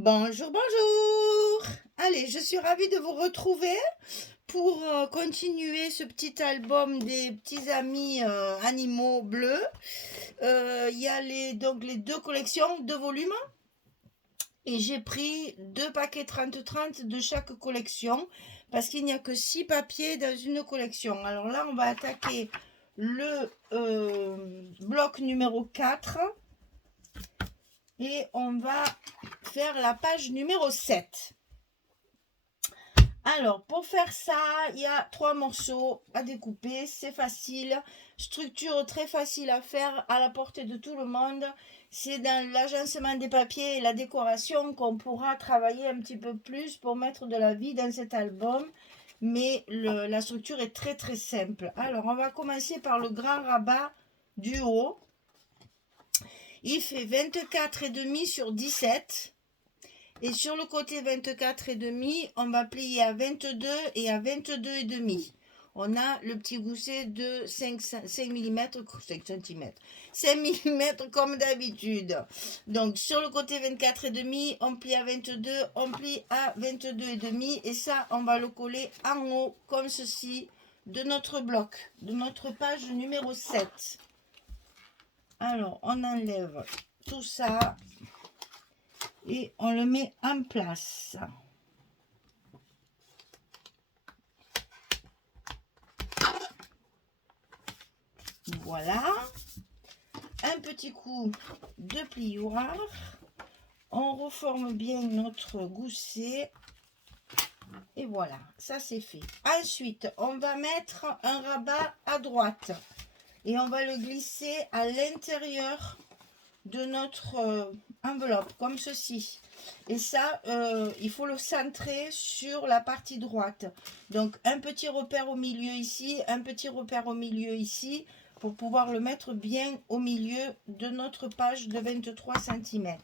Bonjour, bonjour. Allez, je suis ravie de vous retrouver pour continuer ce petit album des petits amis animaux bleus. Il y a donc les deux collections, deux volumes. Et j'ai pris deux paquets 30-30 de chaque collection parce qu'il n'y a que 6 papiers dans une collection. Alors là, on va attaquer le bloc numéro 4 et on va faire la page numéro 7. Alors, pour faire ça, il y a 3 morceaux à découper. C'est facile. Structure très facile à faire, à la portée de tout le monde. C'est dans l'agencement des papiers et la décoration qu'on pourra travailler un petit peu plus pour mettre de la vie dans cet album. Mais la structure est très très simple. Alors, on va commencer par le grand rabat du haut. Il fait 24,5 sur 17. Et sur le côté 24,5, on va plier à 22 et à 22,5. On a le petit gousset de 5 mm, 5 cm. 5 mm comme d'habitude. Donc sur le côté 24,5, on plie à 22, on plie à 22,5. Et ça, on va le coller en haut, comme ceci, de notre bloc, de notre page numéro 7. Alors, on enlève tout ça et on le met en place. Voilà. Un petit coup de plioir. On reforme bien notre gousset. Et voilà, ça c'est fait. Ensuite, on va mettre un rabat à droite. Et on va le glisser à l'intérieur de notre enveloppe, comme ceci. Et ça, il faut le centrer sur la partie droite. Donc, un petit repère au milieu ici, un petit repère au milieu ici, pour pouvoir le mettre bien au milieu de notre page de 23 cm.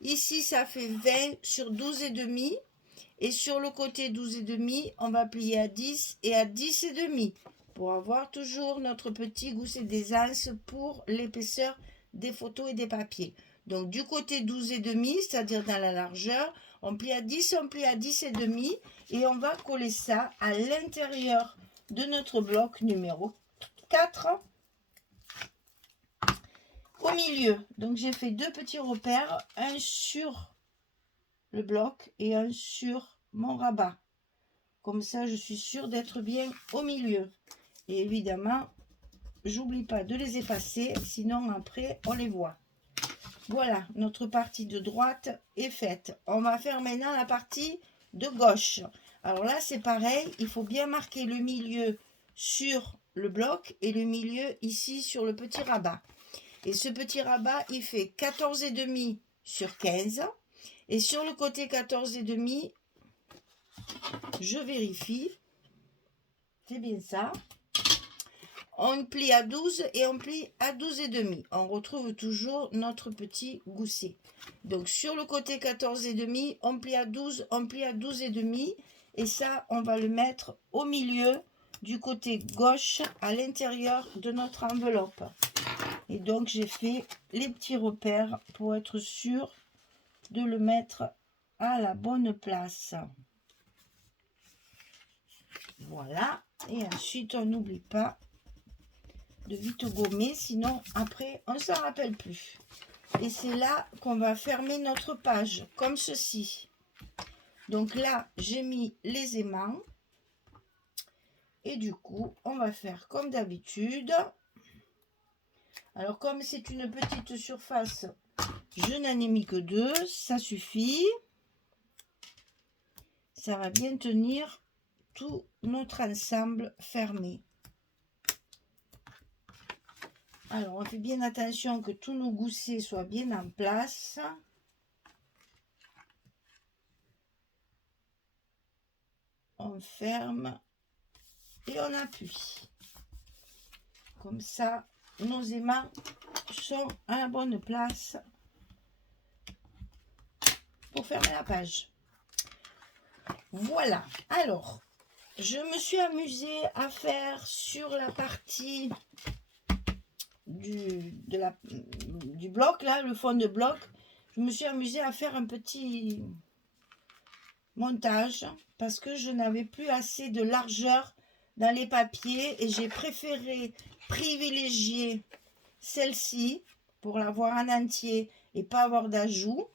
Ici, ça fait 20 sur 12,5. Et sur le côté 12,5, on va plier à 10 et à 10,5 pour avoir toujours notre petit gousset d'aisance pour l'épaisseur des photos et des papiers. Donc du côté 12,5, c'est-à-dire dans la largeur, on plie à 10, on plie à 10,5 et on va coller ça à l'intérieur de notre bloc numéro 4 au milieu. Donc j'ai fait deux petits repères, un sur le bloc et un sur mon rabat. Comme ça, je suis sûre d'être bien au milieu. Et évidemment, j'oublie pas de les effacer, sinon après, on les voit. Voilà, notre partie de droite est faite. On va faire maintenant la partie de gauche. Alors là, c'est pareil, il faut bien marquer le milieu sur le bloc et le milieu ici sur le petit rabat. Et ce petit rabat, il fait 14,5 sur 15. Et sur le côté 14,5, je vérifie, c'est bien ça. On plie à 12 et on plie à 12,5. On retrouve toujours notre petit gousset. Donc sur le côté 14,5, on plie à 12, on plie à 12,5. Et ça, on va le mettre au milieu du côté gauche à l'intérieur de notre enveloppe. Et donc j'ai fait les petits repères pour être sûr de le mettre à la bonne place. Voilà. Et ensuite, on n'oublie pas de vite gommer, sinon après on ne s'en rappelle plus. Et c'est là qu'on va fermer notre page, comme ceci. Donc là, j'ai mis les aimants. Et du coup, on va faire comme d'habitude. Alors comme c'est une petite surface, je n'en ai mis que 2, ça suffit. Ça va bien tenir tout notre ensemble fermé. Alors, on fait bien attention que tous nos goussets soient bien en place. On ferme et on appuie. Comme ça, nos aimants sont à la bonne place pour fermer la page. Voilà. Alors, je me suis amusée à faire sur la partie du bloc, là, le fond de bloc. je me suis amusée à faire un petit montage parce que je n'avais plus assez de largeur dans les papiers et j'ai préféré privilégier celle-ci pour l'avoir en entier et pas avoir d'ajout.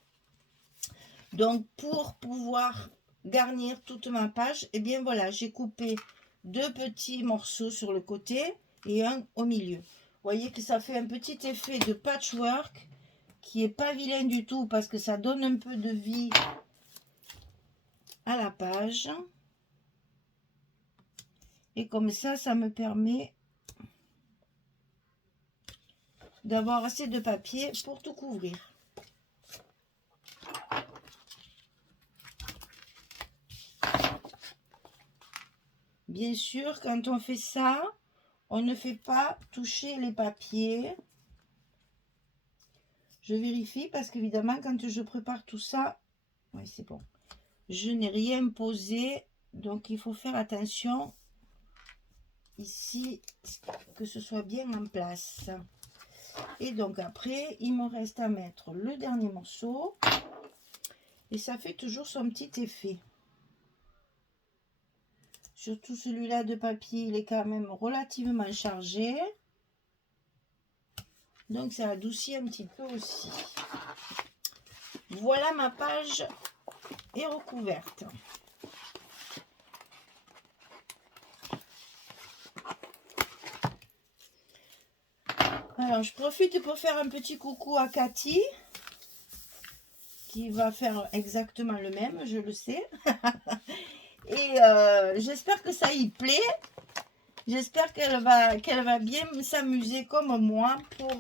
Donc pour pouvoir garnir toute ma page, et bien voilà, j'ai coupé 2 petits morceaux sur le côté et un au milieu. Vous voyez que ça fait un petit effet de patchwork qui est pas vilain du tout parce que ça donne un peu de vie à la page. Et comme ça me permet d'avoir assez de papier pour tout couvrir. Bien sûr, quand on fait ça, on ne fait pas toucher les papiers. Je vérifie parce qu'évidemment, quand je prépare tout ça, oui, c'est bon. Je n'ai rien posé, donc il faut faire attention ici que ce soit bien en place. Et donc après, il me reste à mettre le dernier morceau et ça fait toujours son petit effet. Surtout celui-là de papier, il est quand même relativement chargé. Donc ça adoucit un petit peu aussi. Voilà, ma page est recouverte. Alors je profite pour faire un petit coucou à Cathy, qui va faire exactement le même, je le sais. Et j'espère que ça y plaît. J'espère qu'elle va bien s'amuser comme moi pour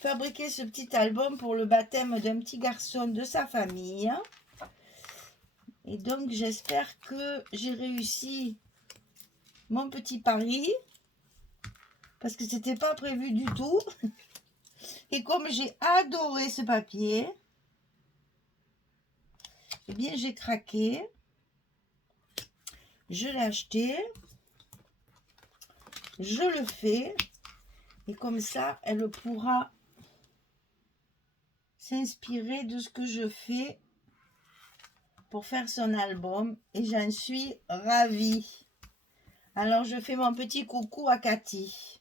fabriquer ce petit album pour le baptême d'un petit garçon de sa famille. Et donc j'espère que j'ai réussi mon petit pari, parce que c'était pas prévu du tout. Et comme j'ai adoré ce papier, eh bien j'ai craqué. Je l'ai acheté. Je le fais. Et comme ça, elle pourra s'inspirer de ce que je fais pour faire son album. Et j'en suis ravie. Alors, je fais mon petit coucou à Cathy.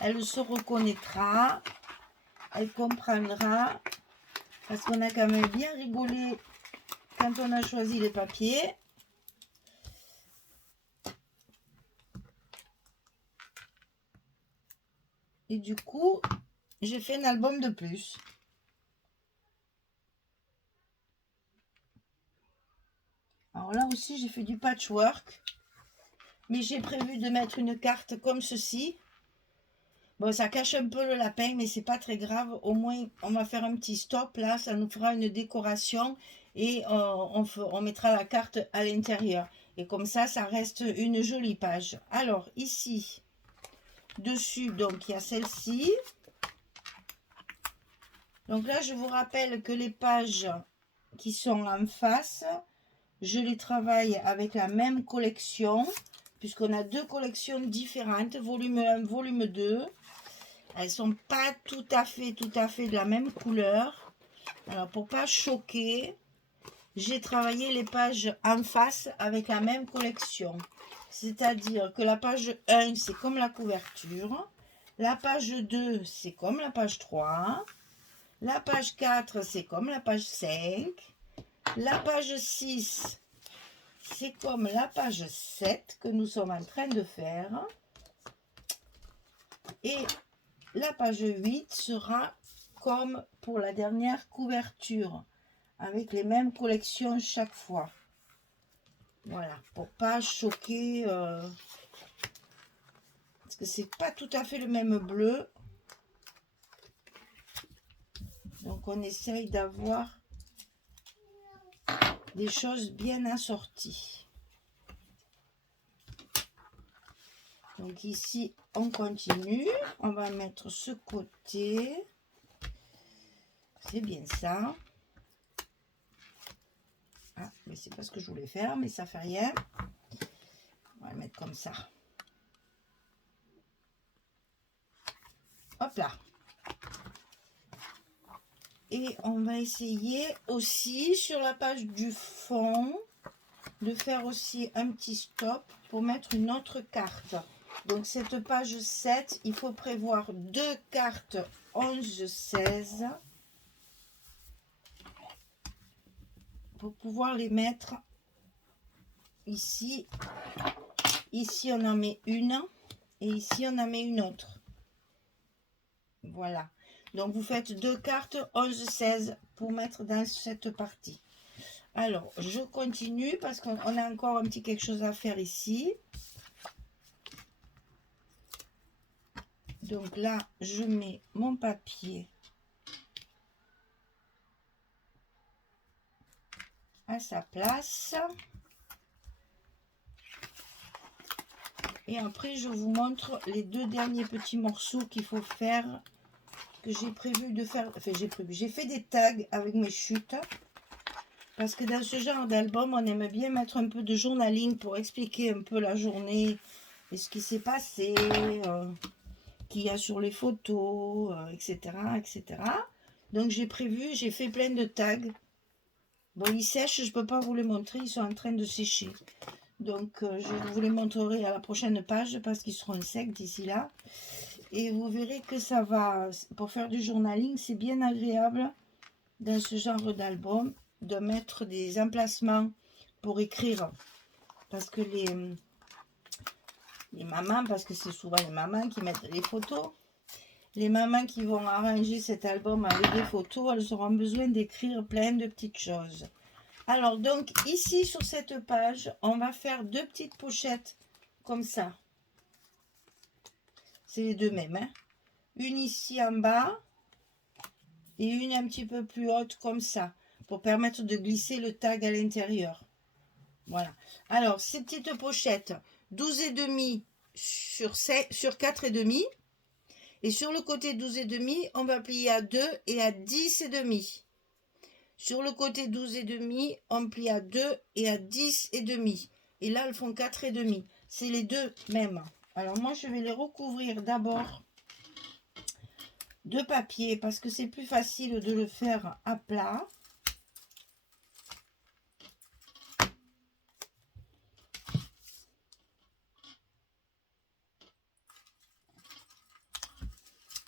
Elle se reconnaîtra. Elle comprendra. Parce qu'on a quand même bien rigolé quand on a choisi les papiers. Et du coup, j'ai fait un album de plus. Alors là aussi, j'ai fait du patchwork. Mais j'ai prévu de mettre une carte comme ceci. Bon, ça cache un peu le lapin, mais c'est pas très grave. Au moins, on va faire un petit stop là. Ça nous fera une décoration. Et on mettra la carte à l'intérieur. Et comme ça reste une jolie page. Alors, ici, dessus, donc, il y a celle-ci. Donc là, je vous rappelle que les pages qui sont en face, je les travaille avec la même collection, puisqu'on a 2 collections différentes, volume 1, volume 2. Elles sont pas tout à fait de la même couleur. Alors, pour pas choquer, j'ai travaillé les pages en face avec la même collection. C'est-à-dire que la page 1, c'est comme la couverture. La page 2, c'est comme la page 3. La page 4, c'est comme la page 5. La page 6, c'est comme la page 7 que nous sommes en train de faire. Et la page 8 sera comme pour la dernière couverture, avec les mêmes collections chaque fois. Voilà, pour pas choquer, parce que c'est pas tout à fait le même bleu. Donc on essaye d'avoir des choses bien assorties. Donc ici, on continue. On va mettre ce côté. C'est bien ça. Ah, mais c'est pas ce que je voulais faire, mais ça fait rien. On va le mettre comme ça. Hop là. Et on va essayer aussi sur la page du fond de faire aussi un petit stop pour mettre une autre carte. Donc cette page 7, il faut prévoir 2 cartes 11-16 pour pouvoir les mettre ici. Ici on en met une et ici on en met une autre. Voilà. Donc vous faites 2 cartes 11-16 pour mettre dans cette partie. Alors je continue parce qu'on a encore un petit quelque chose à faire ici. Donc là je mets mon papier à sa place. Et après je vous montre les 2 derniers petits morceaux qu'il faut faire, que j'ai prévu de faire. Enfin j'ai fait des tags avec mes chutes. Parce que dans ce genre d'album, on aime bien mettre un peu de journaling pour expliquer un peu la journée et ce qui s'est passé, qu'il y a sur les photos, etc., etc. Donc j'ai fait plein de tags. Bon, ils sèchent, je ne peux pas vous les montrer, ils sont en train de sécher. Donc je vous les montrerai à la prochaine page parce qu'ils seront secs d'ici là. Et vous verrez que ça va, pour faire du journaling, c'est bien agréable dans ce genre d'album de mettre des emplacements pour écrire, parce que les mamans, parce que c'est souvent les mamans qui mettent les photos, les mamans qui vont arranger cet album avec des photos, elles auront besoin d'écrire plein de petites choses. Alors donc ici sur cette page, on va faire 2 petites pochettes comme ça. C'est les 2 mêmes, hein. Une ici en bas et une un petit peu plus haute comme ça, pour permettre de glisser le tag à l'intérieur. Voilà. Alors, ces petites pochettes, 12,5 sur 4,5. Et sur le côté 12,5, on va plier à 2 et à 10,5. Sur le côté 12,5, on plie à 2 et à 10,5. Et là, elles font 4,5. C'est les 2 mêmes. Alors, moi, je vais les recouvrir d'abord de papier parce que c'est plus facile de le faire à plat.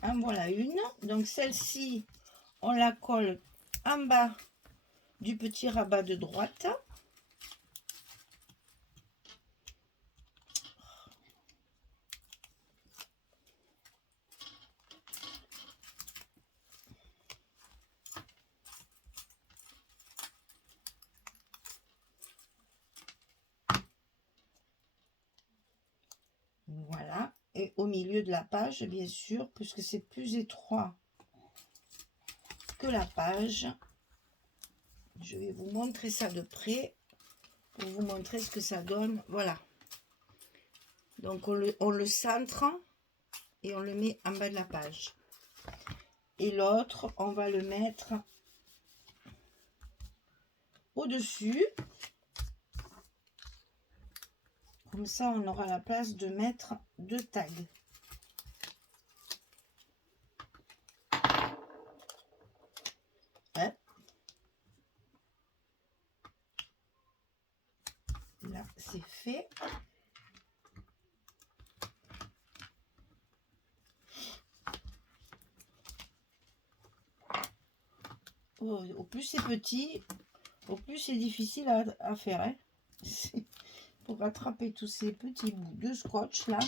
En voilà une. Donc celle-ci, on la colle en bas du petit rabat de droite. Voilà. Et au milieu de la page, bien sûr, puisque c'est plus étroit que la page. Je vais vous montrer ça de près pour vous montrer ce que ça donne. Voilà. Donc on le centre et on le met en bas de la page. Et l'autre, on va le mettre au-dessus. Comme ça, on aura la place de mettre 2 tags. Hein? Là, c'est fait. Au plus c'est petit, au plus c'est difficile à faire. Hein. Pour rattraper tous ces petits bouts de scotch là.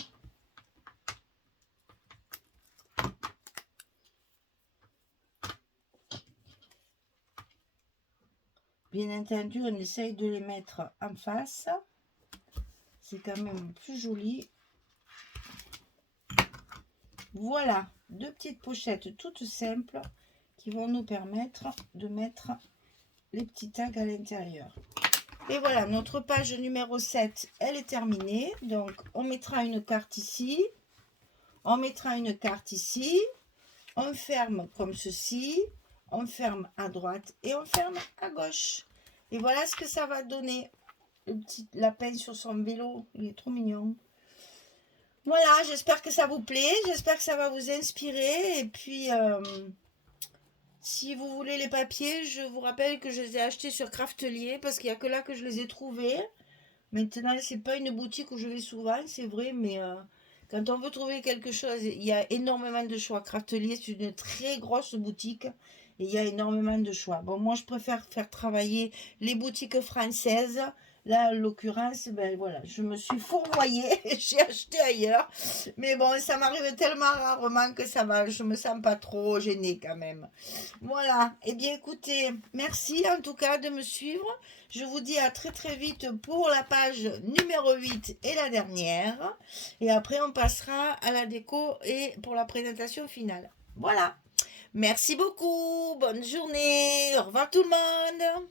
Bien entendu, on essaye de les mettre en face. C'est quand même plus joli. Voilà, 2 petites pochettes toutes simples qui vont nous permettre de mettre les petits tags à l'intérieur. Et voilà, notre page numéro 7, elle est terminée. Donc, on mettra une carte ici. On mettra une carte ici. On ferme comme ceci. On ferme à droite et on ferme à gauche. Et voilà ce que ça va donner. Le petit lapin sur son vélo, il est trop mignon. Voilà, j'espère que ça vous plaît. J'espère que ça va vous inspirer. Et puis, Si vous voulez les papiers, je vous rappelle que je les ai achetés sur Craftelier parce qu'il n'y a que là que je les ai trouvés. Maintenant, c'est pas une boutique où je vais souvent, c'est vrai, mais quand on veut trouver quelque chose, il y a énormément de choix. Craftelier, c'est une très grosse boutique et il y a énormément de choix. Bon, moi, je préfère faire travailler les boutiques françaises. Là, en l'occurrence, ben voilà, je me suis fourvoyée, j'ai acheté ailleurs. Mais bon, ça m'arrive tellement rarement que ça va, je me sens pas trop gênée quand même. Voilà, eh bien écoutez, merci en tout cas de me suivre. Je vous dis à très très vite pour la page numéro 8 et la dernière. Et après, on passera à la déco et pour la présentation finale. Voilà. Merci beaucoup. Bonne journée. Au revoir tout le monde.